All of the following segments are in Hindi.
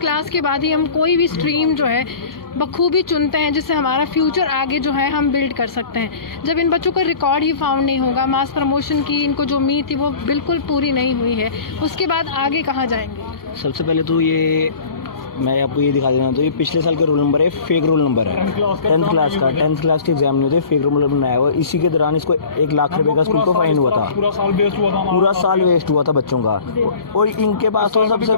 क्लास के बाद ही हम कोई भी स्ट्रीम जो है बखूबी चुनते हैं, जिससे हमारा फ्यूचर आगे जो है हम बिल्ड कर सकते हैं। जब इन बच्चों का रिकॉर्ड ही फाउंड नहीं होगा, मास प्रमोशन की इनको जो उम्मीद थी वो बिल्कुल पूरी नहीं हुई है, उसके बाद आगे कहाँ जाएंगे? सबसे पहले तो ये मैं आपको ये दिखा देना, तो ये पिछले साल का रोल नंबर है, फेक रोल नंबर है। 10th क्लास के एग्जाम नहीं होते, फेक रोल नंबर बनाया हुआ। इसी के दौरान इसको 1 लाख रुपए का स्कूल को फाइन हुआ था। पूरा साल वेस्ट हुआ था बच्चों का। और इनके पास तो सबसे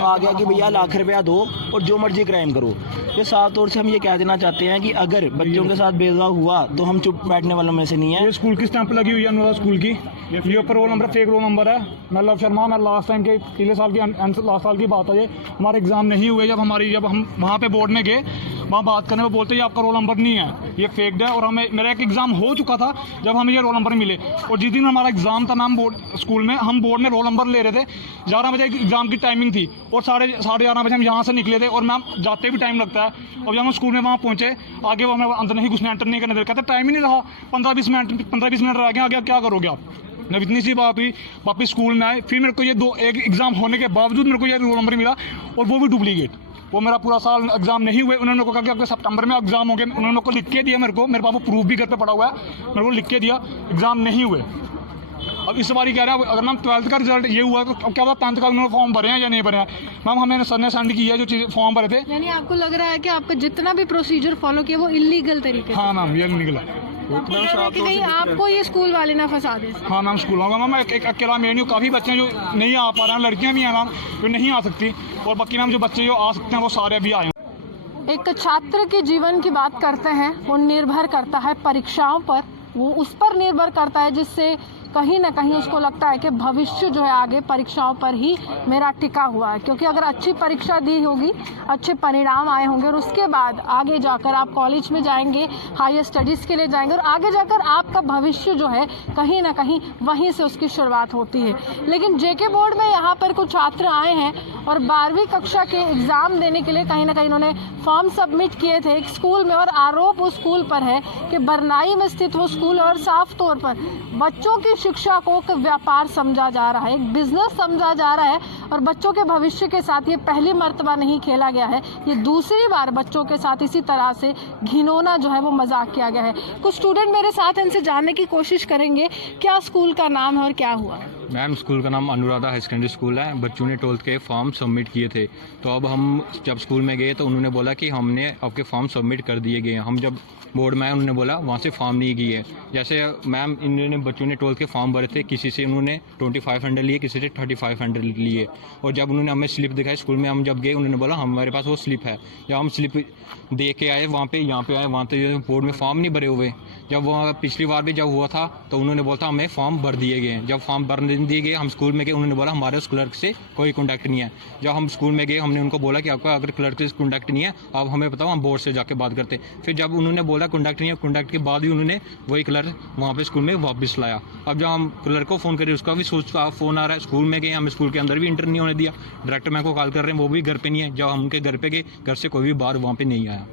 आ गया कि भैया लाख रुपया दो और जो मर्जी क्राइम करो। ये साफ तौर से हम ये कह देना चाहते हैं कि अगर बच्चों के साथ भेदभाव हुआ तो हम चुप बैठने वालों में से नहीं है। ये स्कूल की स्टैंप लगी हुई है अनुराधा स्कूल की, ये ऊपर roll number fake roll number है। मैं लव शर्मा, मैं लास्ट टाइम के पिछले साल की लास्ट साल की बात है ये, हमारे एग्जाम नहीं हुए। जब हम वहाँ पे बोर्ड में गए, वहाँ बात करने में बोलते ये आपका रोल नंबर नहीं है, ये फेक्ड है। और हमें मेरा एक एग्जाम हो चुका था जब हमें ये रोल नंबर मिले। और जिस दिन हमारा एग्जाम था मैम बोर्ड स्कूल में, हम बोर्ड में रोल नंबर ले रहे थे। 11 बजे एग्जाम की टाइमिंग थी और साढ़े 11:30 बजे हम यहाँ से निकले थे। और मैम जाते भी टाइम लगता है। और जब हम स्कूल में वहाँ पहुँचे, आगे वो हमें अंदर नहीं घुसने, एंटर नहीं करने दे, कहते टाइम ही नहीं रहा, 15-20 मिनट रह गए, आगे क्या करोगे आप? जब इतनी सी बात हुई, वापस स्कूल में आए, फिर मेरे को ये एक एग्जाम होने के बावजूद मेरे को ये रोल नंबर मिला, और वो भी डुप्लीकेट। वो मेरा पूरा साल एग्जाम नहीं हुए। उन्होंने कहा कि आपके सितंबर में एग्जाम हो गए। उन्होंने को लिख के दिया मेरे पास वो प्रूफ भी घर पे पड़ा हुआ है, मेरे को लिख के दिया एग्जाम नहीं हुए। अब इस बार कह रहा है अगर मैम 12th का रिजल्ट ये हुआ तो क्या पता 10th का उन्होंने फॉर्म भरे हैं या नहीं भरे हैं। मैम हमें सर ने सेंड किया है जो चीज़ फॉर्म भरे थे। यानी आपको लग रहा है कि आपका जितना भी प्रोसीजर फॉलो किया वो इलीगल तरीके से? हाँ मैम, ये निकला कि कहीं आपको ये स्कूल वाले ना फंसा दे। हाँ मैम, स्कूल होगा मैम, एक अकेला मैं नहीं हूँ, काफ़ी बच्चे हैं जो नहीं आ पा रहे हैं, लड़कियाँ भी हैं मैम जो नहीं आ सकती, और बाकी मैम जो बच्चे जो आ सकते हैं वो सारे अभी आए। एक छात्र के जीवन की बात करते हैं, वो निर्भर करता है परीक्षाओं पर, वो उस पर निर्भर करता है जिससे कहीं ना कहीं उसको लगता है कि भविष्य जो है आगे परीक्षाओं पर ही मेरा टिका हुआ है। क्योंकि अगर अच्छी परीक्षा दी होगी, अच्छे परिणाम आए होंगे और उसके बाद आगे जाकर आप कॉलेज में जाएंगे, हायर स्टडीज़ के लिए जाएंगे, और आगे जाकर आपका भविष्य जो है कहीं ना कहीं वहीं से उसकी शुरुआत होती है। लेकिन जेके बोर्ड में यहाँ पर कुछ छात्र आए हैं और 12वीं कक्षा के एग्ज़ाम देने के लिए कहीं ना कहीं इन्होंने फॉर्म सबमिट किए थे एक स्कूल में, और आरोप उस स्कूल पर है कि बरनाई में स्थित वो स्कूल, और साफ तौर पर बच्चों की शिक्षा को एक व्यापार समझा जा रहा है, एक बिजनेस समझा जा रहा है। और बच्चों के भविष्य के साथ ये पहली मर्तबा नहीं खेला गया है, ये दूसरी बार बच्चों के साथ इसी तरह से घिनौना जो है वो मजाक किया गया है। कुछ स्टूडेंट मेरे साथ, इनसे जानने की कोशिश करेंगे क्या स्कूल का नाम है और क्या हुआ। मैम स्कूल का नाम अनुराधा हाई सेकेंडरी स्कूल है। बच्चों ने 12th के फॉर्म सबमिट किए थे, तो अब हम जब स्कूल में गए तो उन्होंने बोला कि हमने आपके फॉर्म सबमिट कर दिए गए हैं। हम जब बोर्ड में आए उन्होंने बोला वहाँ से फॉर्म नहीं किए। जैसे मैम इन्होंने बच्चों ने 12th के फॉर्म भरे थे, किसी से उन्होंने 2500 लिए, किसी से 3500 लिए। और जब उन्होंने हमें स्लिप दिखाई स्कूल में, हम जब गए उन्होंने बोला हमारे पास वो स्लिप है। जब हम स्लिप दे के आए वहाँ पे, यहाँ पे आए, वहाँ तो बोर्ड में फॉर्म नहीं भरे हुए। जब वहाँ पिछली बार भी जब हुआ था तो उन्होंने बोला हमें फॉर्म भर दिए गए हैं। जब फॉर्म भर दिए गए, हम स्कूल में गए, उन्होंने बोला हमारे उस क्लर्क से कोई कॉन्टैक्ट नहीं है। जब हम स्कूल में गए हमने उनको बोला कि आपका अगर क्लर्क से कॉन्टैक्ट नहीं है आप हमें बताओ, हम बोर्ड से जाके बात करते। फिर जब उन्होंने बोला कॉन्टैक्ट नहीं है, कॉन्टैक्ट के बाद भी उन्होंने वही क्लर्क वहाँ पे स्कूल में वापस लाया। अब जब हम क्लर्क को फ़ोन करें उसका भी फ़ोन आ रहा है। स्कूल में गए, हम स्कूल के अंदर भी इंटर नहीं होने दिया। डायरेक्टर मैम को कॉल कर रहे हैं, वो भी घर पे नहीं है। जब हम उनके घर पे गए, घर से कोई भी बाहर वहाँ पे नहीं आया।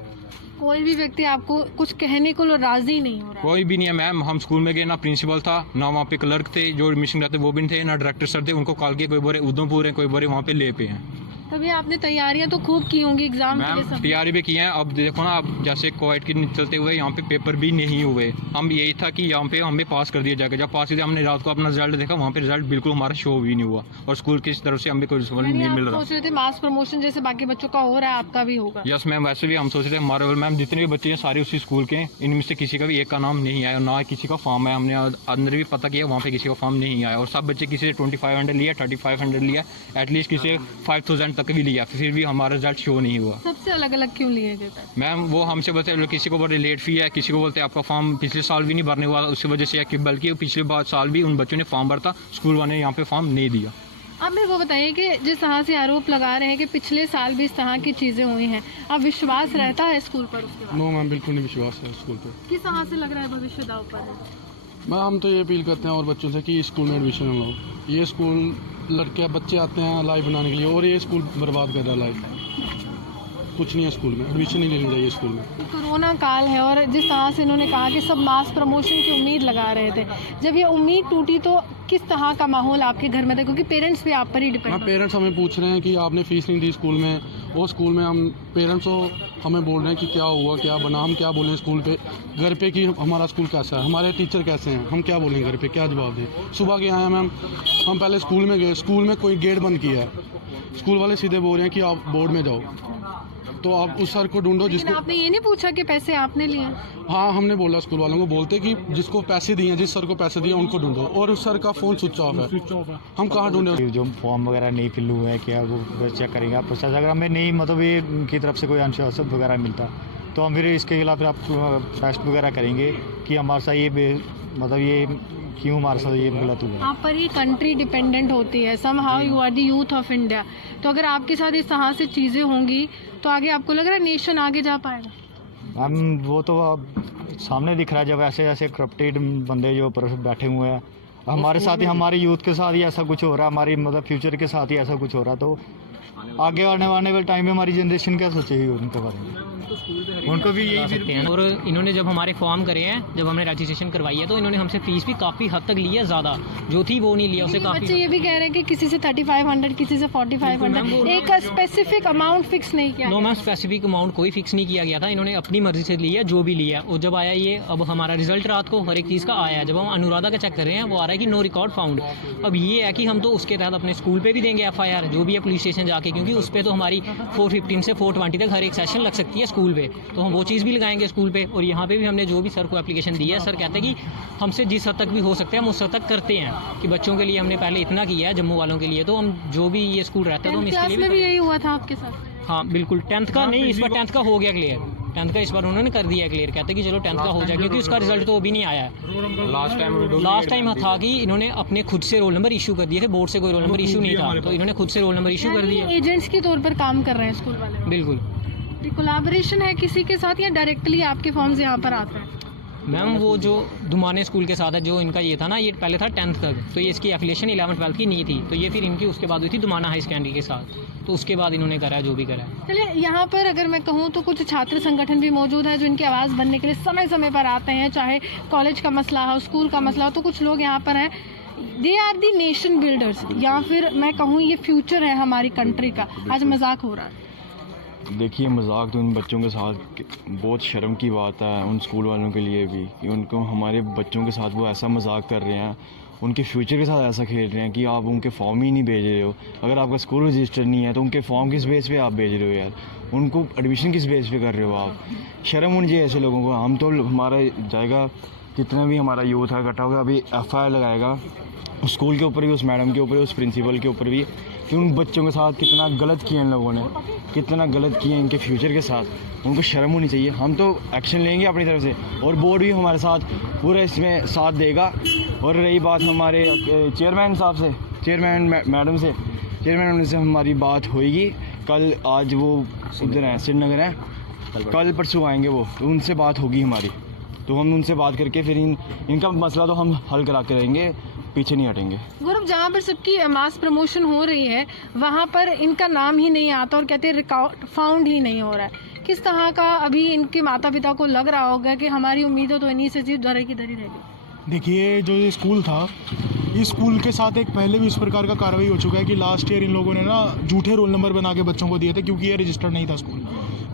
कोई भी व्यक्ति आपको कुछ कहने को राजी नहीं हो रहा? कोई भी नहीं है मैम। हम स्कूल में गए, ना प्रिंसिपल था, ना वहाँ पे क्लर्क थे, जो एडमिशन रहते वो भी नहीं थे, ना डायरेक्टर सर थे। उनको कॉल किया, कोई बोरे उधमपुर है, कोई बोरे वहाँ पे ले पे हैं। तभी आपने तैयारियां तो खूब की होंगी एग्जाम के लिए? मैम तैयारी भी की है। अब देखो ना, अब जैसे कोविड के चलते हुए यहाँ पे पेपर भी नहीं हुए। हम यही था कि यहाँ पे हमें पास कर दिया जाएगा। जब पास किया हमने रात को अपना रिजल्ट देखा, वहाँ पे रिजल्ट बिल्कुल हमारा शो भी नहीं हुआ, और स्कूल की तरफ से हमें कोई रिस्पॉन्स नहीं मिल रहा। सोच रहे थे मास प्रमोशन जैसे बाकी बच्चों का हो रहा है, आपका भी होगा? यस मैम, वैसे भी हम सोच रहे थे हमारे मैम जितने भी बच्चे हैं सारे उसी स्कूल के हैं। इनमें से किसी का भी एक का नाम नहीं आया, ना किसी का फॉर्म है। हमने अंदर भी पता किया, वहाँ पे किसी का फॉर्म नहीं आया। और सब बच्चे किसी से 2500 लिया, 3500 लिया, एटलीस्ट किसी से 5000 तक भी लिया, फिर भी हमारा रिजल्ट शो नहीं हुआ। सबसे अलग अलग क्यों लिए गए? मैम वो हमसे बोलते, किसी को बोलते लेट फी है, किसी को बोलते आपका फॉर्म पिछले साल भी नहीं भरने हुआ उसकी वजह से, कि बल्कि पिछले साल भी उन बच्चों ने फॉर्म भरा था, स्कूल वाले ने यहाँ पे फॉर्म नहीं दिया। अब मेरे को बताइए कि जिस तरह से आरोप लगा रहे हैं कि पिछले साल भी इस तरह की चीजें हुई हैं, अब विश्वास रहता है स्कूल पर उसके बाद? नो मैम, बिल्कुल नहीं विश्वास है स्कूल पर। किस तरह से लग रहा है भविष्य दांव पर है? मैम हम तो ये अपील करते हैं और बच्चों से कि स्कूल में एडमिशन लो। ये स्कूल लड़के बच्चे आते हैं लाइफ बनाने के लिए, और ये स्कूल बर्बाद कर रहा है लाइफ। कुछ नहीं है स्कूल में, एडमिशन नहीं लेनी चाहिए स्कूल में। कोरोना काल है और जिस तरह से इन्होंने कहा कि सब मास प्रमोशन की उम्मीद लगा रहे थे, जब ये उम्मीद टूटी तो किस तरह का माहौल आपके घर में था, क्योंकि पेरेंट्स भी आप पर ही डिपेंड हाँ, पेरेंट्स हमें पूछ रहे हैं कि आपने फ़ीस नहीं दी स्कूल में, वो स्कूल में हम पेरेंट्स को हमें बोल रहे हैं कि क्या हुआ, क्या बना, हम क्या बोलें स्कूल पे, घर पे कि हमारा स्कूल कैसा है, हमारे टीचर कैसे हैं, हम क्या बोलें घर पे, क्या जवाब दें। सुबह के आए हैं मैम, हम पहले स्कूल में गए, स्कूल में कोई गेट बंद किया है, स्कूल वाले सीधे बोल रहे हैं कि आप बोर्ड में जाओ, तो आप उस सर को ढूंढो लेकिन जिसको। आपने ये नहीं पूछा कि पैसे आपने लिए? हाँ, हमने बोला स्कूल वालों को, बोलते कि जिसको पैसे दिए, जिस सर को पैसे दिए उनको ढूंढो, और उस सर का फ़ोन स्विच ऑफ है, हम कहाँ ढूंढे। जो फॉर्म वगैरह नहीं फिल हुए हैं क्या वो चेक करेंगे आप प्रोसेस, अगर हमें नहीं मतलब ये उनकी तरफ से कोई अनुशासन वगैरह मिलता तो हम फिर इसके खिलाफ आप टेस्ट वगैरह करेंगे कि हमारे साथ ये मतलब ये क्यों हमारे साथ ये गलत हुआ। आप पर ही कंट्री डिपेंडेंट होती है, somehow you are the youth of India, तो अगर आपके साथ इस तरह से चीज़ें होंगी तो आगे आपको लग रहा है नेशन आगे जा पाएगा? हम वो तो अब सामने दिख रहा है, जब ऐसे ऐसे करप्टेड बंदे जो ऊपर बैठे हुए हैं हमारे साथ ही, हमारे यूथ के साथ ही ऐसा कुछ हो रहा है, हमारी मतलब फ्यूचर के साथ ही ऐसा कुछ हो रहा है, तो आगे आने वाले टाइम में हमारी जनरेशन क्या सोचेगी उनके बारे में, उनको भी यही सकते हैं। और इन्होंने जब हमारे फॉर्म करे हैं, जब हमने रजिस्ट्रेशन करवाई है, तो इन्होंने हमसे फीस भी काफ़ी हद तक ली है, ज़्यादा जो थी वो नहीं लिया उससे बच्चे काफ़ी। ये भी कह रहे हैं कि किसी से 3500, किसी से 4500, एक स्पेसिफिक अमाउंट फिक्स नहीं किया नो गया। मैम, स्पेसिफिक अमाउंट कोई फिक्स नहीं किया गया था, इन्होंने अपनी मर्जी से लिया जो भी लिया। और जब आया ये, अब हमारा रिजल्ट रात को हर एक चीज़ का आया है, जब हम अनुराधा का चेक कर रहे हैं वो आ रहा है कि नो रिकॉर्ड फाउंड। अब ये है कि हम तो उसके तहत अपने स्कूल पे भी देंगे FIR, जो भी है पुलिस स्टेशन जाके, क्योंकि उस पर तो हमारी 415 से 420 तक हर एक सेशन लग सकती है स्कूल पे, तो हम वो चीज़ भी लगाएंगे स्कूल पे। और यहाँ पे भी हमने जो भी सर को एप्लीकेशन दी है, सर कहते हैं कि हमसे जिस हद तक भी हो सकते हैं हम उस हद तक करते हैं, कि बच्चों के लिए हमने पहले इतना किया है जम्मू वालों के लिए, तो हम जो भी ये स्कूल रहता है तो हम इसके लिए में भी भी। यही हुआ था आपके साथ? हाँ बिल्कुल, 10th का नहीं, इस बार 10th का हो गया क्लियर, 10th का इस बार उन्होंने कर दिया क्लियर, कहते हैं कि चलो 10th का हो जाए, क्योंकि उसका रिजल्ट तो अभी नहीं आया है। लास्ट टाइम था कि इन्होंने अपने खुद से रोल नंबर इशू कर दिए थे, बोर्ड से कोई रोल नंबर इशू नहीं था, तो इन्होंने खुद से रोल नंबर इशू कर दिया। एजेंट्स के तौर पर काम कर रहे हैं स्कूल वाले? बिल्कुल। कोलैबोरेशन है किसी के साथ या डायरेक्टली आपके फॉर्म्स यहाँ पर आते हैं? मैम वो जो दुमाने स्कूल के साथ है, जो इनका ये था ना, ये पहले था 10th तक, तो ये इसकी एफिलिएशन 11th 12th की नहीं थी, तो ये फिर इनकी उसके बाद हुई थी दुमाना हाई सेकेंडरी के साथ, तो उसके बाद इन्होंने करा जो भी करा। चलिए, यहाँ पर अगर मैं कहूँ तो कुछ छात्र संगठन भी मौजूद है जो इनकी आवाज़ बनने के लिए समय समय पर आते हैं, चाहे कॉलेज का मसला हो, स्कूल का मसला हो, तो कुछ लोग यहाँ पर हैं, they are the nation builders, या फिर मैं कहूँ ये फ्यूचर है हमारी कंट्री का। आज मजाक हो रहा है। देखिए, मजाक तो उन बच्चों के साथ बहुत शर्म की बात है, उन स्कूल वालों के लिए भी, कि उनको हमारे बच्चों के साथ वो ऐसा मजाक कर रहे हैं, उनके फ्यूचर के साथ ऐसा खेल रहे हैं कि आप उनके फॉर्म ही नहीं भेज रहे हो। अगर आपका स्कूल रजिस्टर नहीं है तो उनके फॉर्म किस बेस पे आप भेज रहे हो यार, उनको एडमिशन किस बेस पे कर रहे हो आप? शर्म होनी चाहिए ऐसे लोगों को। हम तो हमारा जाएगा, जितना भी हमारा यूथ है इकट्ठा होगा, अभी FIR लगाएगा उस स्कूल के ऊपर भी, उस मैडम के ऊपर भी, उस प्रिंसिपल के ऊपर भी, कि उन बच्चों के साथ कितना गलत किया इन लोगों ने, कितना गलत किया इनके फ्यूचर के साथ। उनको शर्म होनी चाहिए। हम तो एक्शन लेंगे अपनी तरफ से, और बोर्ड भी हमारे साथ पूरा इसमें साथ देगा। और रही बात हमारे चेयरमैन साहब से, चेयरमैन मैडम से हमारी बात होएगी कल। आज वो उधर हैं, श्रीनगर हैं, कल परसों आएंगे वो, तो उनसे बात होगी हमारी, तो हम उनसे बात करके फिर इनका मसला तो हम हल करा के रहेंगे, पीछे नहीं हटेंगे। गौरव, जहाँ पर सबकी मास प्रमोशन हो रही है वहाँ पर इनका नाम ही नहीं आता और कहते हैं रिकॉर्ड फाउंड ही नहीं हो रहा है। किस तरह का अभी इनके माता पिता को लग रहा होगा कि हमारी उम्मीदें तो इन्हीं से सिर्फ धरे की धरी रह गई? देखिए, जो ये स्कूल था, इस स्कूल के साथ एक पहले भी इस प्रकार का कार्रवाई हो चुका है कि लास्ट ईयर इन लोगों ने ना झूठे रोल नंबर बना के बच्चों को दिए थे, क्योंकि ये रजिस्टर्ड नहीं था स्कूल।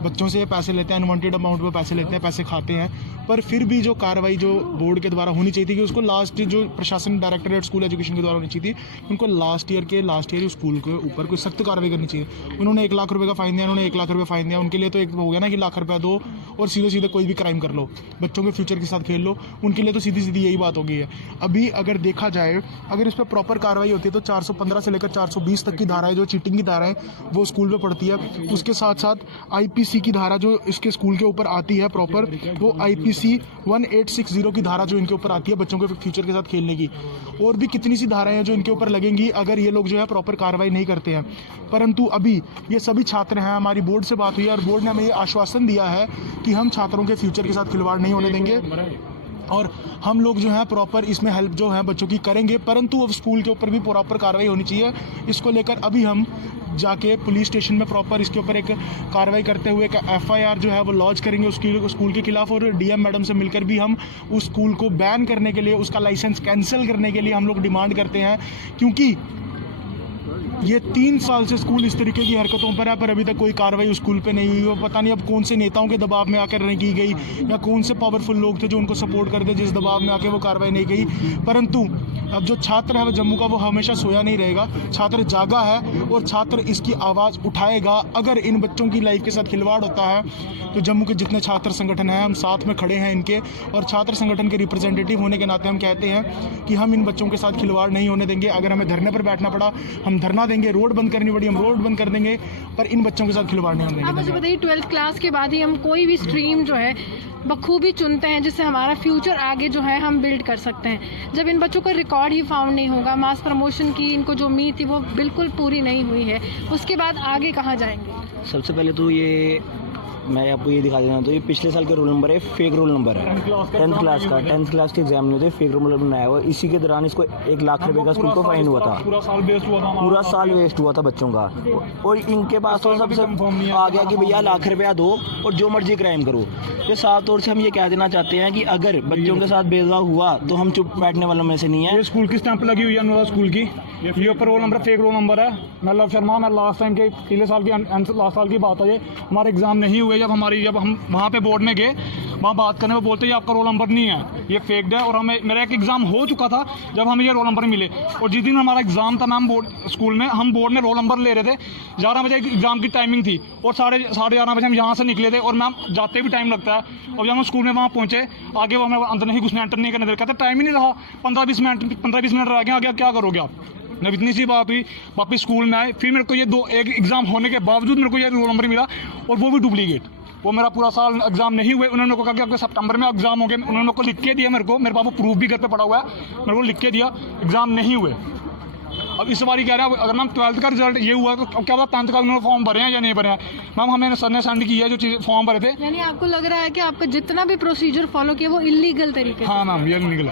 बच्चों से पैसे लेते हैं, अनवांटेड अमाउंट में पैसे लेते हैं, पैसे खाते हैं, पर फिर भी जो कार्रवाई जो बोर्ड के द्वारा होनी चाहिए थी कि उसको लास्ट, जो प्रशासन डायरेक्टरेट स्कूल एजुकेशन के द्वारा होनी चाहिए थी, उनको लास्ट ईयर स्कूल के ऊपर कोई सख्त कार्रवाई करनी चाहिए। उन्होंने 1 लाख रुपये का फाइन दिया, उन्होंने 1 लाख रुपये फाइन दिया, उनके लिए तो एक हो गया ना कि लाख रुपया दो और सीधे कोई भी क्राइम कर लो, बच्चों के फ्यूचर के साथ खेल लो, उनके लिए तो सीधी यही बात हो गई है। अभी अगर देखा जाए, अगर इस पर प्रॉपर कार्रवाई होती है तो 415 से लेकर 420 तक की धाराएं, जो चीटिंग की धाराएं, वो स्कूल में पड़ती है। उसके साथ साथ IPC की धारा जो इसके स्कूल के ऊपर आती है प्रॉपर, वो IPC 1860 की धारा जो इनके ऊपर आती है बच्चों के फ्यूचर के साथ खेलने की। और भी कितनी सी धाराएं हैं जो इनके ऊपर लगेंगी अगर ये लोग जो है प्रॉपर कार्रवाई नहीं करते हैं। परंतु अभी ये सभी छात्र हैं, हमारी बोर्ड से बात हुई है और बोर्ड ने हमें ये आश्वासन दिया है कि हम छात्रों के फ्यूचर के साथ खिलवाड़ नहीं होने देंगे और हम लोग जो है प्रॉपर इसमें हेल्प जो है बच्चों की करेंगे। परंतु अब स्कूल के ऊपर भी प्रॉपर कार्रवाई होनी चाहिए। इसको लेकर अभी हम जाके पुलिस स्टेशन में प्रॉपर इसके ऊपर एक कार्रवाई करते हुए एक FIR जो है वो लॉन्च करेंगे उसकी स्कूल के खिलाफ, और DM मैडम से मिलकर भी हम उस स्कूल को बैन करने के लिए, उसका लाइसेंस कैंसिल करने के लिए हम लोग डिमांड करते हैं, क्योंकि ये 3 साल से स्कूल इस तरीके की हरकतों पर है, पर अभी तक कोई कार्रवाई उस स्कूल पे नहीं हुई। वो पता नहीं अब कौन से नेताओं के दबाव में आकर नहीं की गई, या कौन से पावरफुल लोग थे जो उनको सपोर्ट करते जिस दबाव में आके वो कार्रवाई नहीं की। परंतु अब जो छात्र है वो जम्मू का, वो हमेशा सोया नहीं रहेगा। छात्र जागा है और छात्र इसकी आवाज़ उठाएगा। अगर इन बच्चों की लाइफ के साथ खिलवाड़ होता है तो जम्मू के जितने छात्र संगठन हैं हम साथ में खड़े हैं इनके, और छात्र संगठन के रिप्रेजेंटेटिव होने के नाते हम कहते हैं कि हम इन बच्चों के साथ खिलवाड़ नहीं होने देंगे। अगर हमें धरने पर बैठना पड़ा हम धरना देंगे, रोड बंद करनी पड़ी हम रोड बंद कर देंगे, पर इन बच्चों के साथ खिलवाड़ नहीं होने आप मुझे देंगे। बताइए 12th क्लास के बाद ही हम कोई भी स्ट्रीम जो है बखूबी चुनते हैं जिससे हमारा फ्यूचर आगे जो है हम बिल्ड कर सकते हैं। जब इन बच्चों का रिकॉर्ड ही फाउंड नहीं होगा, मास प्रमोशन की इनको जो उम्मीद थी वो बिल्कुल पूरी नहीं हुई है, उसके बाद आगे कहाँ जाएंगे? सबसे पहले तो ये मैं आपको ये दिखा देना, तो ये पिछले साल का रोल नंबर है, फेक रोल नंबर है। 10th क्लास का 10th क्लास के एग्जाम नहीं होते, फेक रोल नंबर बनाया हुआ। इसी के दौरान इसको 1 लाख रुपए का स्कूल को फाइन हुआ था। पूरा साल वेस्ट हुआ था, पूरा साल वेस्ट हुआ था बच्चों का। और इनके पास तो सबसे आ गया कि भैया लाख रुपया दो और जो मर्जी क्राइम करो। ये साफ तौर से हम ये कह देना चाहते हैं कि अगर बच्चों के साथ भेदभाव हुआ तो हम चुप बैठने वालों में से नहीं है। ये स्कूल की स्टैंप लगी हुई है अनुराधा स्कूल की, ये ऊपर roll number fake roll number है। मैं लव शर्मा, मैं लास्ट टाइम के पिछले साल की लास्ट साल की बात है ये, हमारे एग्जाम नहीं हुए। जब हम वहाँ पे बोर्ड में गए, वहाँ बात करने में बोलते ये आपका रोल नंबर नहीं है, ये फेक्ड है। और हमें मेरा एक एग्जाम हो चुका था जब हमें ये रोल नंबर मिले, और जिस दिन हमारा एग्जाम था मैम बोर्ड स्कूल में, हम बोर्ड में रोल नंबर ले रहे थे। 11 बजे एग्जाम की टाइमिंग थी और साढ़े 11:30 बजे हम यहाँ से निकले थे, और मैम जाते भी टाइम लगता है। और जब हम स्कूल में वहाँ पहुँचे, आगे वो हमें अंदर नहीं घुसने, एंटर नहीं करने दे, कहते टाइम ही नहीं रहा, 15-20 मिनट रह गए, आगे क्या करोगे आप। जब इतनी सी बात हुई, वापस स्कूल में आए, फिर मेरे को ये एक एग्जाम होने के बावजूद मेरे को ये रोल नंबर मिला, और वो भी डुप्लीकेट। वो मेरा पूरा साल एग्जाम नहीं हुए। उन्होंने कहा कि आपके सितंबर में एग्जाम हो गए, उन्होंने मेरे को लिख के दिया, मेरे पास वो प्रूफ भी घर पे पड़ा हुआ है, मेरे को लिख के दिया एग्जाम नहीं हुए। अब इस बार कह रहे हैं अगर मैम 12th का रिजल्ट ये हुआ तो क्या पता 10th का उन्होंने फॉर्म भरे हैं या नहीं भरे हैं। मैम हमें सर ने सेंड किया है जो चीज़ फॉर्म भरे थे। यानी आपको लग रहा है कि आपका जितना भी प्रोसीजर फॉलो किया वो इलीगल तरीके से? हाँ मैम, ये निकला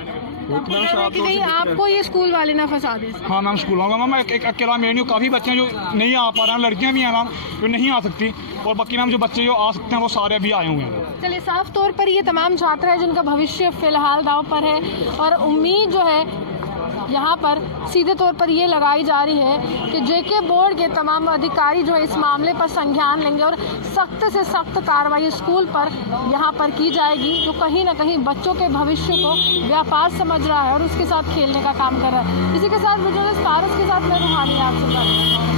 आपको लग रहा है कि कहीं आपको ये स्कूल वाले ना फंसा दे? हाँ मैम, स्कूल होगा मैम, एक अकेला मैं नहीं हूँ, काफ़ी बच्चे हैं जो नहीं आ पा रहे हैं, लड़कियाँ भी हैं मैम जो नहीं आ सकती, और बाकी मैम जो बच्चे जो आ सकते हैं वो सारे अभी आए हुए हैं। चलिए, साफ तौर पर ये तमाम छात्र हैं जिनका भविष्य फिलहाल दांव पर है, और उम्मीद जो है यहाँ पर सीधे तौर पर ये लगाई जा रही है कि JK बोर्ड के तमाम अधिकारी जो है इस मामले पर संज्ञान लेंगे और सख्त से सख्त कार्रवाई स्कूल पर यहाँ पर की जाएगी, जो कहीं ना कहीं बच्चों के भविष्य को व्यापार समझ रहा है और उसके साथ खेलने का काम कर रहा है। इसी के साथ वीडियो पारस के साथ मैं रूहानी आपसे बात करता हूँ।